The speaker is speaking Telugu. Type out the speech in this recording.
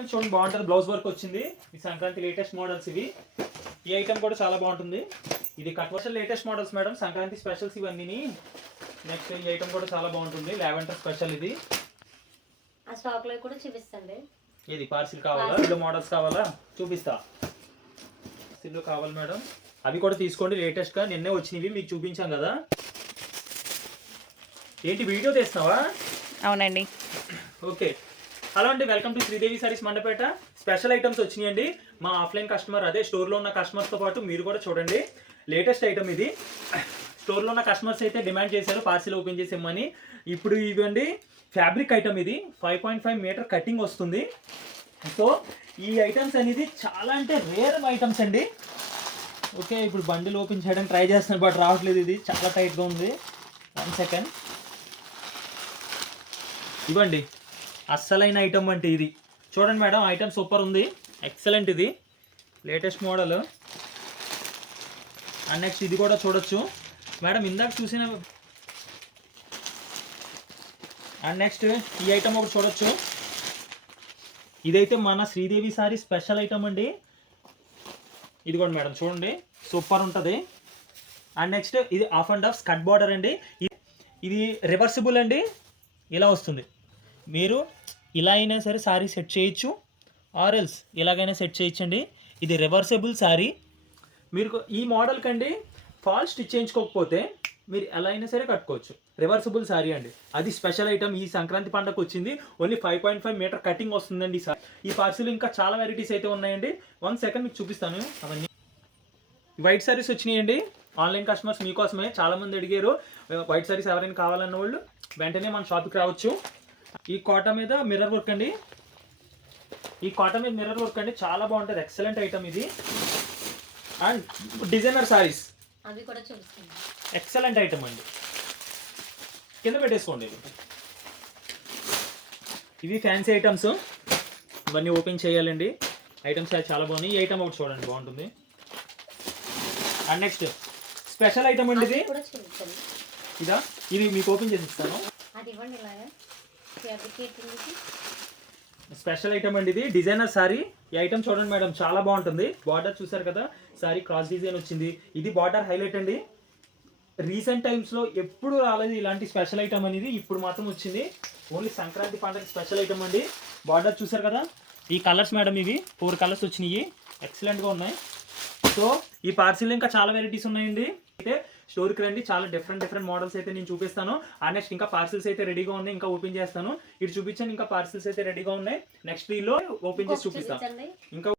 ఐటమ్ చూడండి బాగుంటుంది, బ్లౌజ్ వర్క్ వచ్చింది. ఈ సంక్రాంతి లేటెస్ట్ మోడల్స్ ఇవి. ఈ ఐటమ్ కూడా చాలా బాగుంటుంది. ఇది cut version latest models madam, Sankranti specials ఇవన్నీ. నెక్స్ట్ ఈ ఐటమ్ కూడా చాలా బాగుంటుంది, లావెండర్ స్పెషల్ ఇది. ఆ స్టాక్ లో కూడా చూపిస్తండి. ఇది పార్సిల్ కావాలా, ఇలా మోడల్స్ కావాలా చూపిస్తా. పార్సిల్ కావాలి మేడం, అవి కూడా తీసుకోండి. లేటెస్ట్ గా నిన్నే వచ్చినవి మీకు చూపించాం కదా. ఏంటి వీడియో తీస్తున్నావా? అవునండి. ఓకే, హలో అండి, welcome to Sridevi saris Mandapeta. Special items వచ్చినాయండి. మా ఆఫ్లైన్ కస్టమర్, అదే స్టోర్లో ఉన్న కస్టమర్స్తో పాటు మీరు కూడా చూడండి. లేటెస్ట్ ఐటమ్ ఇది. స్టోర్లో ఉన్న కస్టమర్స్ అయితే డిమాండ్ చేశారు పార్సిల్ ఓపెన్ చేసి ఇమ్మని. ఇప్పుడు ఇవ్వండి ఫ్యాబ్రిక్ ఐటమ్ ఇది. 5.5 మీటర్ కటింగ్ వస్తుంది. సో ఈ ఐటమ్స్ అనేది చాలా అంటే రేర్ ఐటమ్స్ అండి. ఓకే, ఇప్పుడు బండిల్ ఓపెన్ చేయడానికి ట్రై చేస్తున్నాను, బట్ రావట్లేదు. ఇది చాలా టైట్గా ఉంది. 1 సెకండ్. ఇవ్వండి అస్సలైన ఐటమ్ అంటే ఇది. చూడండి మేడం, ఐటమ్ సూపర్ ఉంది, ఎక్సలెంట్. ఇది లేటెస్ట్ మోడల్. అండ్ నెక్స్ట్ ఇది కూడా చూడొచ్చు మేడం, ఇందాక చూసిన. అండ్ నెక్స్ట్ ఈ ఐటమ్ ఒకటి చూడొచ్చు. ఇదైతే మన శ్రీదేవి సారీ స్పెషల్ ఐటమ్ అండి. ఇదిగోండి మేడం, చూడండి సూపర్ ఉంటుంది. అండ్ నెక్స్ట్ ఇది ఆఫ్ అండ్ ఆఫ్ స్కట్ బార్డర్ అండి. ఇది రివర్సిబుల్ అండి, ఇలా వస్తుంది. మీరు ఇలా అయినా సరే శారీ సెట్ చేయొచ్చు, ఆర్ ఎల్స్ ఇలాగైనా సెట్ చేయొచ్చండి. ఇది రివర్సబుల్ శారీ. మీరు ఈ మోడల్ కండి ఫాల్ స్టిచ్ చేయించుకోకపోతే మీరు ఎలా అయినా సరే కట్టుకోవచ్చు. రివర్సబుల్ శారీ అండి, అది స్పెషల్ ఐటమ్. ఈ సంక్రాంతి పండుగకు వచ్చింది. ఓన్లీ 5.5 మీటర్ కటింగ్ వస్తుందండి ఈ పార్సిల్. ఇంకా చాలా వెరైటీస్ అయితే ఉన్నాయండి. 1 సెకండ్ మీకు చూపిస్తాను. అవన్నీ వైట్ శారీస్ వచ్చినాయండి. ఆన్లైన్ కస్టమర్స్ మీకోసమే చాలామంది అడిగారు. వైట్ శారీస్ ఎవరైనా కావాలన్న వాళ్ళు వెంటనే మన షాప్కి రావచ్చు. ఈ కాటన్ మీద మిర్రర్ వర్క్ అండి. ఈ కాటన్ మీద మిర్రర్ వర్క్ అండి, చాలా బాగుంటుంది, ఎక్సలెంట్ ఐటమ్ ఇది. అండ్ డిజైనర్ సారీస్ అవి కూడా చూపిస్తాను, ఎక్సలెంట్ ఐటమ్ అండి. కింద పెట్టేసుకోండి. ఇవి ఫ్యాన్సీ ఐటమ్స్, ఇవన్నీ ఓపెన్ చేయాలండి. ఐటమ్స్ చాలా బాగున్నాయి. ఈ ఐటమ్ ఒకటి చూడండి, బాగుంటుంది. అండ్ నెక్స్ట్ స్పెషల్ ఐటమ్ అండి ఇది. ఇదా, ఇది మీకు ఓపెన్ చేసి ఇస్తాను. స్పెషల్ ఐటమ్ అండి ఇది, డిజైనర్ సారీ. ఈ ఐటమ్ చూడండి మేడం, చాలా బాగుంటుంది. బార్డర్ చూసారు కదా, సారీ క్రాస్ డిజైన్ వచ్చింది. ఇది బార్డర్ హైలైట్ అండి. రీసెంట్ టైమ్స్లో ఎప్పుడు రాలేదు ఇలాంటి స్పెషల్ ఐటమ్ అనేది, ఇప్పుడు మాత్రం వచ్చింది. ఓన్లీ సంక్రాంతి పండుగ స్పెషల్ ఐటమ్ అండి. బార్డర్ చూసారు కదా, ఈ కలర్స్ మేడం, ఇవి 4 కలర్స్ వచ్చినాయి, ఎక్సలెంట్గా ఉన్నాయి. సో ఈ పార్సిల్ ఇంకా చాలా వెరైటీస్ ఉన్నాయండి. అయితే స్టోర్కి రండి, చాలా డిఫరెంట్ మోడల్స్ అయితే నేను చూపిస్తాను. నెక్స్ట్ ఇంకా పార్సిల్స్ అయితే రెడీగా ఉన్నాయి, ఇంకా ఓపెన్ చేస్తాను. ఇటు చూపించాను, ఇంకా పార్సిల్స్ అయితే రెడీగా ఉన్నాయి. నెక్స్ట్ వీలో ఓపెన్ చేసి చూపిస్తాను. ఇంకా